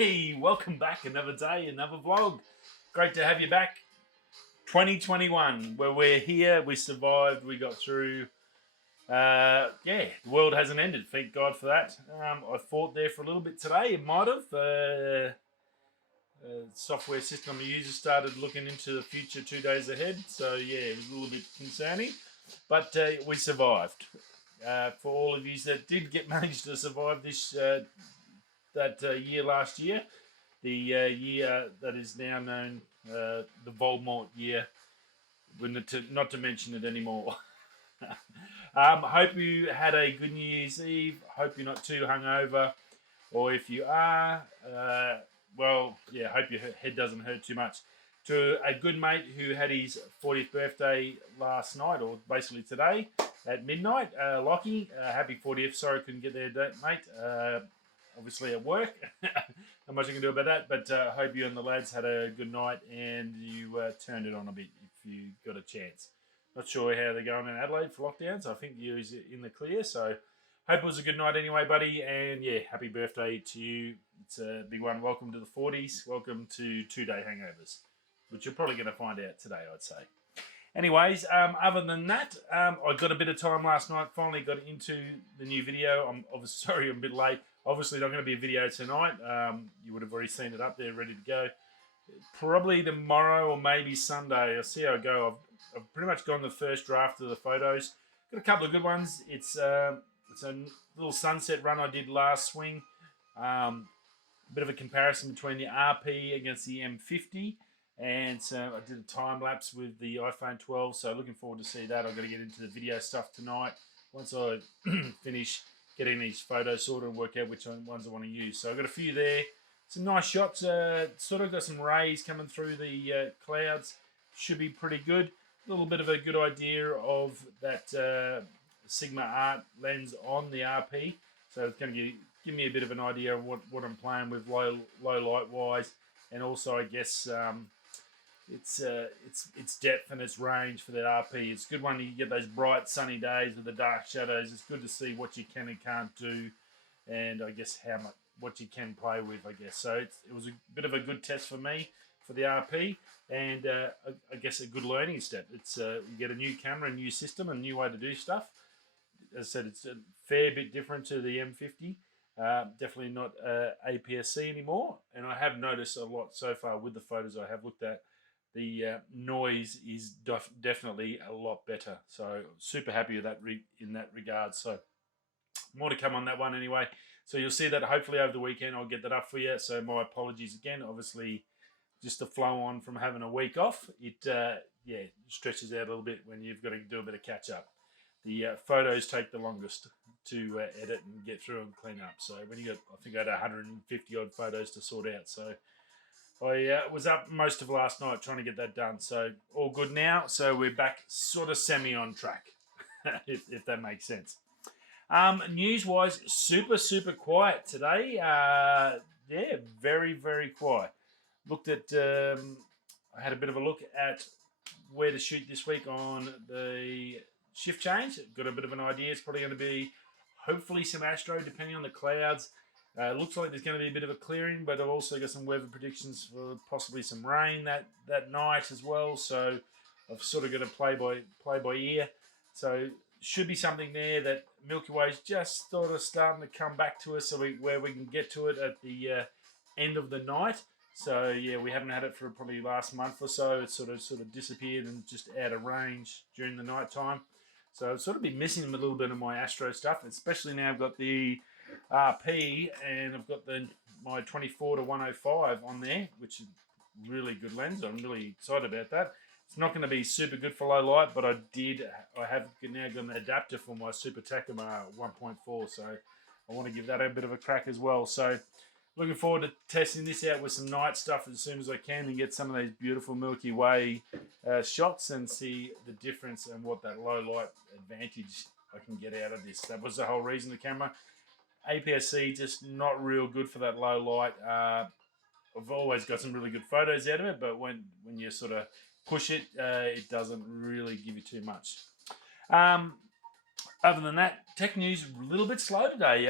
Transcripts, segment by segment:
Hey, welcome back. Another day, another vlog. Great to have you back. 2021, where we're here, we survived, we got through. The world hasn't ended. Thank God for that. I fought there for a little bit today. It might have. Software system user started looking into the future 2 days ahead. So yeah, it was a little bit concerning, but we survived. For all of you that did manage to survive this year last year, the year that is now known the Voldemort year, not to mention it anymore. Hope you had a good New Year's Eve. Hope you're not too hungover, or if you are, hope your head doesn't hurt too much. To a good mate who had his 40th birthday last night, or basically today at midnight, Lockie, happy 40th. Sorry I couldn't get there, mate. Obviously at work. Not much I can do about that, but I hope you and the lads had a good night and you turned it on a bit if you got a chance. Not sure how they're going in Adelaide for lockdowns. I think you're in the clear, so hope it was a good night anyway, buddy. And yeah, happy birthday to you. It's a big one. Welcome to the 40s. Welcome to 2-day hangovers, which you're probably going to find out today, I'd say. Anyways, other than that, I got a bit of time last night. Finally got into the new video. I'm sorry I'm a bit late. Obviously, not going to be a video tonight. You would have already seen it up there, ready to go. Probably tomorrow or maybe Sunday. I'll see how I go. I've pretty much gone the first draft of the photos. Got a couple of good ones. It's a little sunset run I did last swing. A bit of a comparison between the RP against the M50. And so I did a time lapse with the iPhone 12. So looking forward to see that. I've got to get into the video stuff tonight. Once I finish getting these photos sorted and work out which ones I want to use. So I've got a few there. Some nice shots. Sort of got some rays coming through the clouds. Should be pretty good. A little bit of a good idea of that Sigma Art lens on the RP. So it's going to give me a bit of an idea of what I'm playing with low light wise. And also I guess its depth and its range for the RP. It's good when you get those bright sunny days with the dark shadows. It's good to see what you can and can't do, and I guess what you can play with, I guess. So it was a bit of a good test for me for the RP, and I guess a good learning step. It's you get a new camera, a new system, a new way to do stuff. As I said, it's a fair bit different to the M50. Definitely not APS-C anymore, and I have noticed a lot so far with the photos I have looked at. The noise is definitely a lot better. So super happy with that in that regard. So more to come on that one anyway. So you'll see that hopefully over the weekend I'll get that up for you. So my apologies again. Obviously, just to flow on from having a week off, it stretches out a little bit when you've got to do a bit of catch up. The photos take the longest to edit and get through and clean up. So when you got, I think I had 150 odd photos to sort out. So I was up most of last night trying to get that done. So all good now. So we're back sort of semi on track, if that makes sense. News-wise, super quiet today. Very, very quiet. Looked at, I had a bit of a look at where to shoot this week on the shift change. Got a bit of an idea. It's probably going to be hopefully some astro, depending on the clouds. Looks like there's going to be a bit of a clearing, but I've also got some weather predictions for possibly some rain that night as well. So I've sort of got to play by ear. So should be something there that Milky Way's just sort of starting to come back to us, so where we can get to it at the end of the night. So yeah, we haven't had it for probably last month or so. It's sort of disappeared and just out of range during the night time. So I've sort of been missing a little bit of my astro stuff, especially now I've got the RP and I've got my 24-105 on there, which is really good lens. I'm really excited about that. It's not going to be super good for low light, but I have now got an adapter for my Super Takuma 1.4, so I want to give that a bit of a crack as well. So looking forward to testing this out with some night stuff as soon as I can and get some of these beautiful Milky Way shots and see the difference and what that low light advantage I can get out of this. That was the whole reason the camera. APS-C just not real good for that low light. I've always got some really good photos out of it, but when you sort of push it, it doesn't really give you too much. Other than that, tech news a little bit slow today.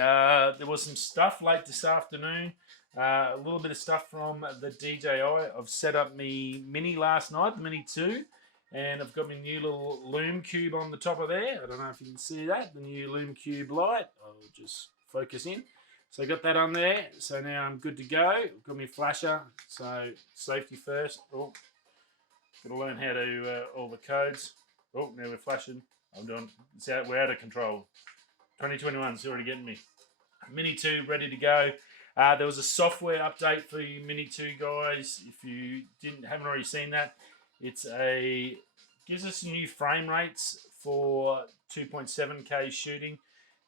There was some stuff late this afternoon. A little bit of stuff from the DJI. I've set up me Mini last night, the Mini 2, and I've got my new little Lume Cube on the top of there. I don't know if you can see that, the new Lume Cube light. I'll just focus in. So I got that on there, so now I'm good to go. I've got my flasher, so safety first. Oh, got to learn how to all the codes. Oh, now we're flashing. I'm done. We're out of control. 2021's already getting me. Mini 2 ready to go. There was a software update for you Mini 2 guys. If you haven't already seen that, gives us new frame rates for 2.7K shooting.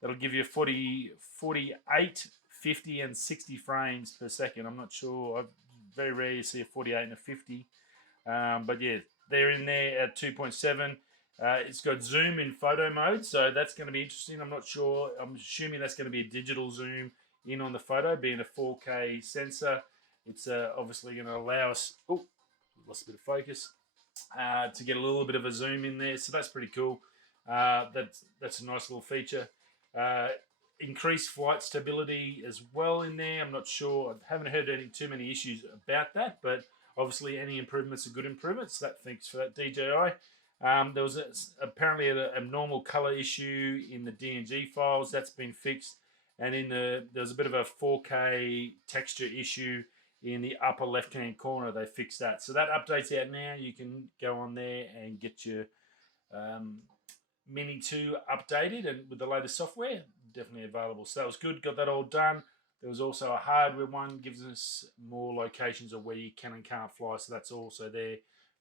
That'll give you 48, 50, and 60 frames per second. I'm not sure. Very rare you see a 48 and a 50. But yeah, they're in there at 2.7. It's got zoom in photo mode, so that's going to be interesting. I'm not sure. I'm assuming that's going to be a digital zoom in on the photo, being a 4K sensor. It's obviously going to allow us, lost a bit of focus, to get a little bit of a zoom in there. So that's pretty cool. That's a nice little feature. Increased flight stability as well in there. I'm not sure. I haven't heard too many issues about that, but obviously any improvements are good improvements. Thanks for that, DJI. There was apparently an abnormal color issue in the DNG files. That's been fixed. And there was a bit of a 4K texture issue in the upper left-hand corner. They fixed that. So that update's out now. You can go on there and get your Mini 2 updated and with the latest software. Definitely available. So that was good. Got that all done. There was also a hardware one. Gives us more locations of where you can and can't fly. So that's also there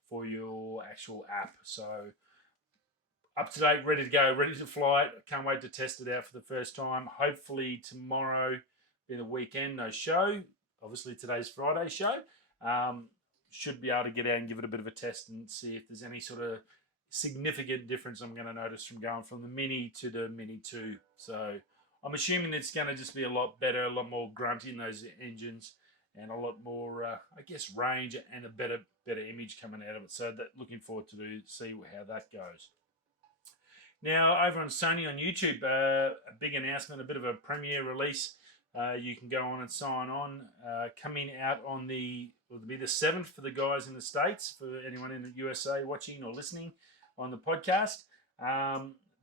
for your actual app. So up to date, ready to go, ready to fly. Can't wait to test it out for the first time. Hopefully tomorrow, being the weekend, no show. Obviously today's Friday show. Should be able to get out and give it a bit of a test and see if there's any sort of significant difference I'm going to notice from going from the Mini to the Mini 2. So I'm assuming it's going to just be a lot better, a lot more grunt in those engines, and a lot more, I guess, range and a better image coming out of it. So looking forward to see how that goes. Now, over on Sony on YouTube, a big announcement, a bit of a premiere release. You can go on and sign on. Coming out on will be the 7th for the guys in the States, for anyone in the USA watching or listening on the podcast.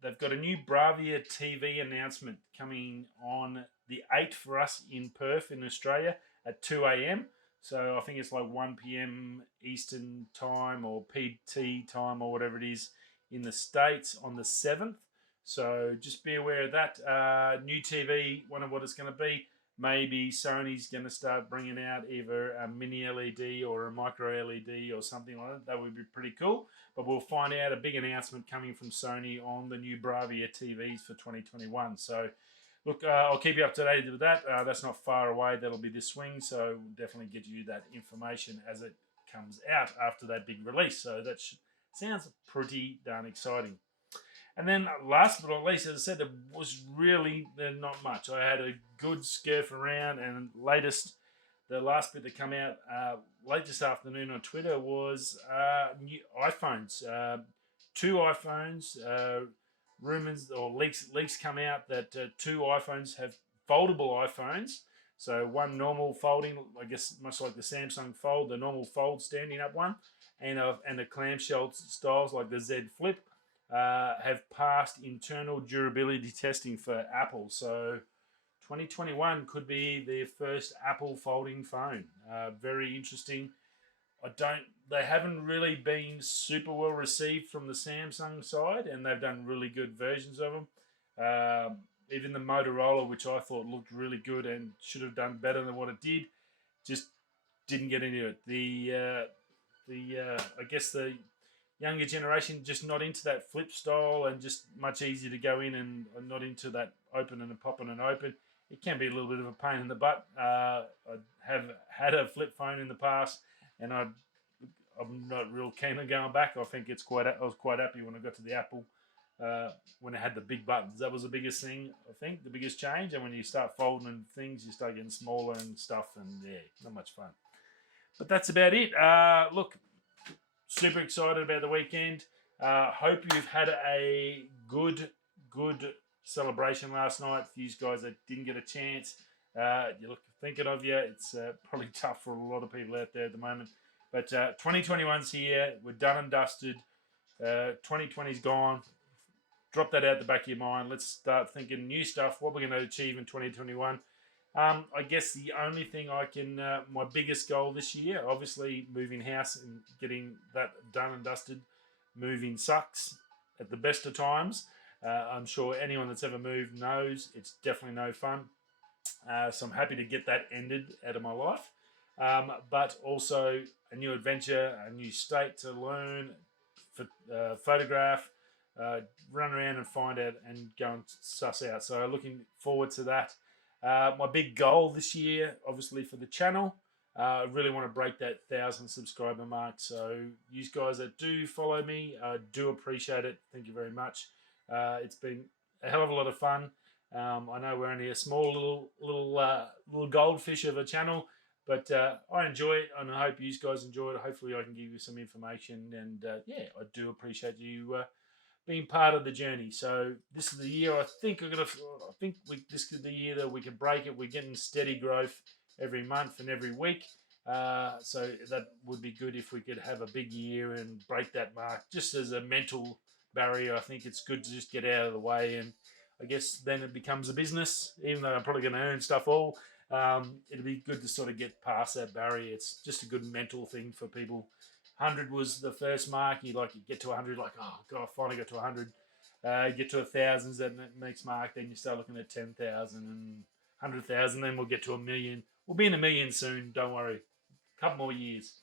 They've got a new Bravia TV announcement coming on the 8th for us in Perth in Australia at 2 a.m. So I think it's like 1 p.m. Eastern time or PT time or whatever it is in the States on the 7th. So just be aware of that. New TV, wonder what it's going to be. Maybe Sony's going to start bringing out either a mini LED or a micro LED or something like that. That would be pretty cool. But we'll find out. A big announcement coming from Sony on the new Bravia TVs for 2021. So look, I'll keep you up to date with that. That's not far away. That'll be this swing. So we'll definitely get you that information as it comes out after that big release. So that sounds pretty darn exciting. And then last but not least, as I said, there was really not much. I had a good scurf around, and the last bit that came out late this afternoon on Twitter was new iPhones. 2 iPhones, rumors or leaks come out that 2 iPhones have foldable iPhones. So one normal folding, I guess much like the Samsung Fold, the normal fold standing up one, and the clamshell styles like the Z Flip have passed internal durability testing for Apple. So 2021 could be their first Apple folding phone. Very interesting. They haven't really been super well received from the Samsung side, and they've done really good versions of them. Even the Motorola, which I thought looked really good and should have done better than what it did, just didn't get into it. I guess the younger generation just not into that flip style, and just much easier to go in and not into that open and popping and open. It can be a little bit of a pain in the butt. I have had a flip phone in the past, and I'm not real keen on going back. I think I was quite happy when I got to the Apple, when it had the big buttons. That was the biggest thing, I think, the biggest change. And when you start folding and things, you start getting smaller and stuff, and yeah, not much fun. But that's about it. Look, super excited about the weekend. Hope you've had a good celebration last night. For you guys that didn't get a chance, You look thinking of you. It's probably tough for a lot of people out there at the moment. But 2021's here. We're done and dusted. 2020's gone. Drop that out the back of your mind. Let's start thinking new stuff. What we're going to achieve in 2021. I guess the only thing I can, my biggest goal this year, obviously moving house and getting that done and dusted. Moving sucks at the best of times. I'm sure anyone that's ever moved knows it's definitely no fun. So I'm happy to get that ended out of my life. But also a new adventure, a new state to learn, photograph, run around and find out and go and suss out. So looking forward to that. My big goal this year, obviously for the channel, I really want to break that 1,000 subscriber mark. So you guys that do follow me, I do appreciate it. Thank you very much. It's been a hell of a lot of fun. I know we're only a small little goldfish of a channel, but I enjoy it, and I hope you guys enjoy it. Hopefully, I can give you some information, and yeah, I do appreciate you being part of the journey. So this is the year. I think this is the year that we can break it. We're getting steady growth every month and every week. So that would be good if we could have a big year and break that mark. Just as a mental barrier, I think it's good to just get out of the way, and I guess then it becomes a business. Even though I'm probably going to earn stuff all, it'll be good to sort of get past that barrier. It's just a good mental thing for people. 100 was the first mark. You get to 100, like, oh god, I finally got to 100. Get to 1,000, that next mark. Then you start looking at 10,000 and 100,000. Then we'll get to 1 million. We'll be in 1 million soon. Don't worry. A couple more years.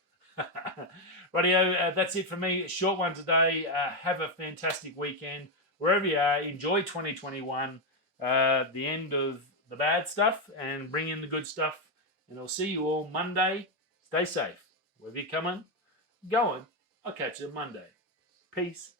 Rightio, that's it for me. Short one today. Have a fantastic weekend. Wherever you are, enjoy 2021. The end of the bad stuff and bring in the good stuff. And I'll see you all Monday. Stay safe. Wherever you're coming, going. I'll catch you Monday. Peace.